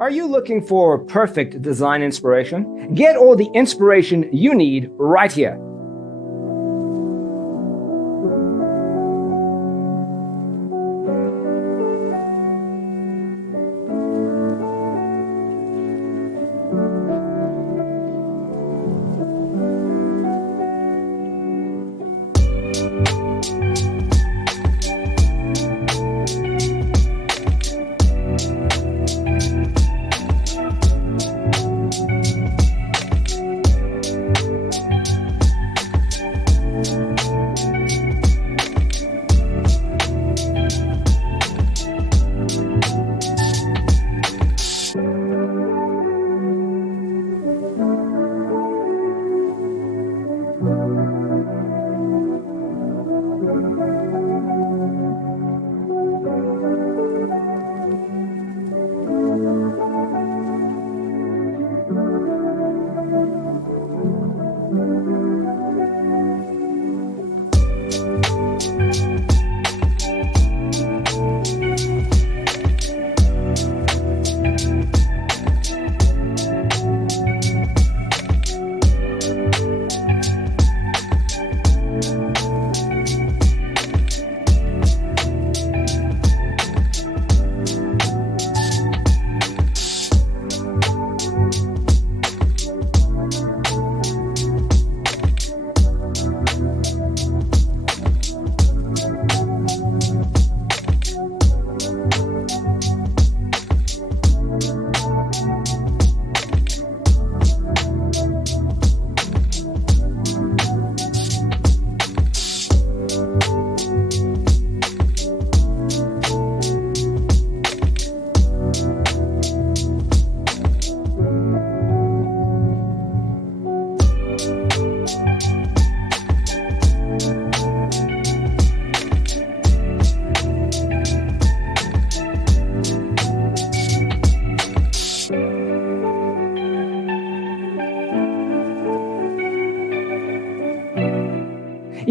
Are you looking for perfect design inspiration? Get all the inspiration you need right here.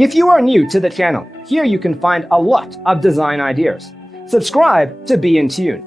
If you are new to the channel, here you can find a lot of design ideas. Subscribe to be in tune.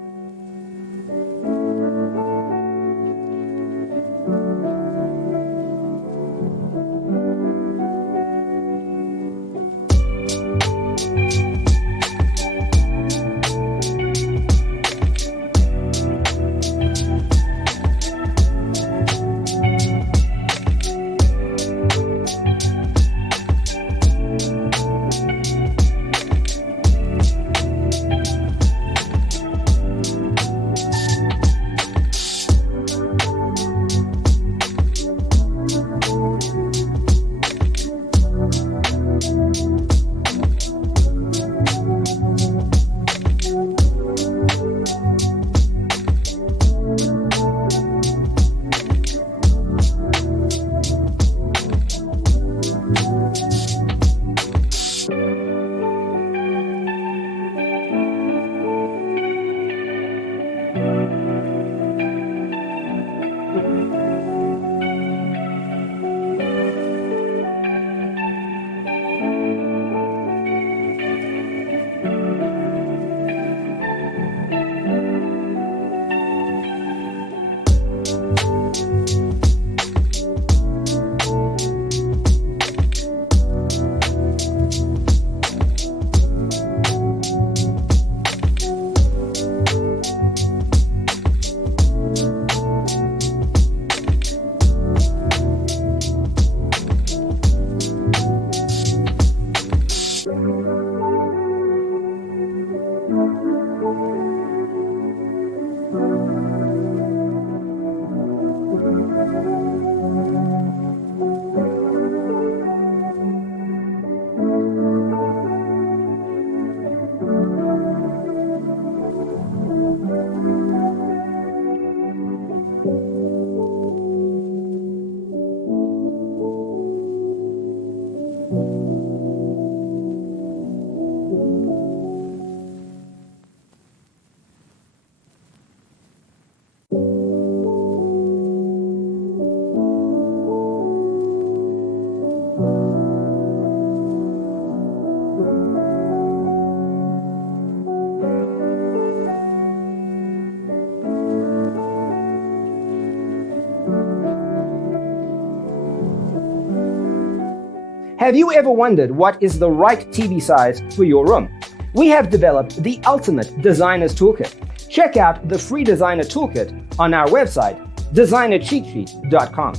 Have you ever wondered what is the right TV size for your room? We have developed the ultimate designer's toolkit. Check out the free designer toolkit on our website, designercheatsheet.com.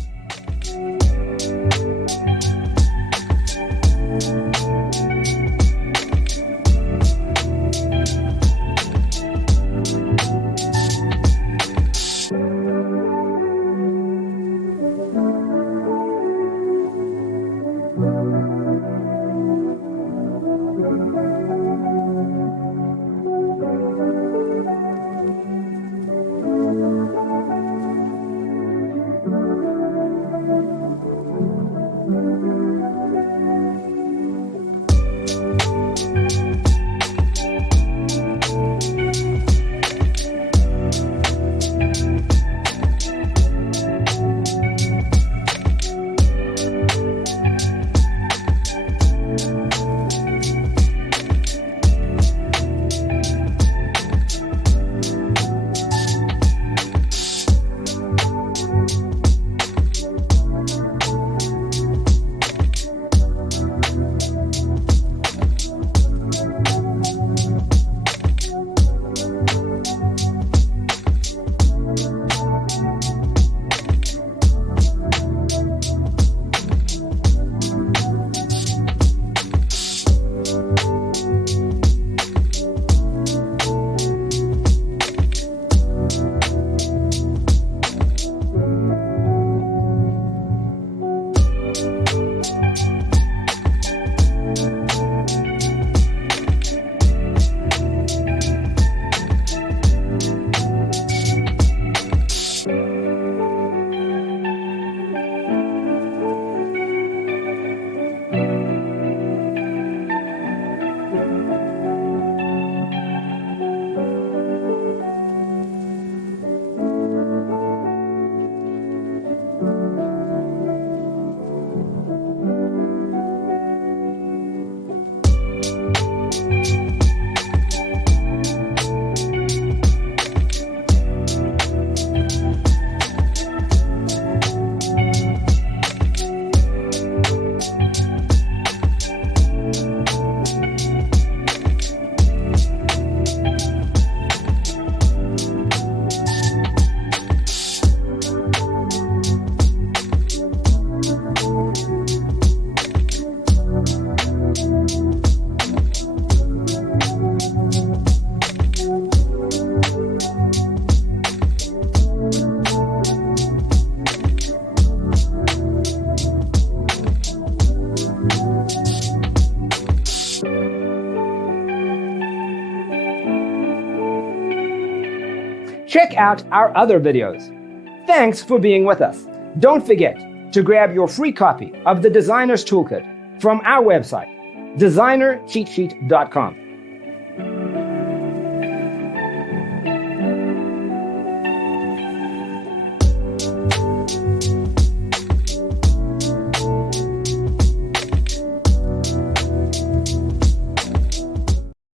Check out our other videos. Thanks for being with us. Don't forget to grab your free copy of the Designer's Toolkit from our website, designercheatsheet.com.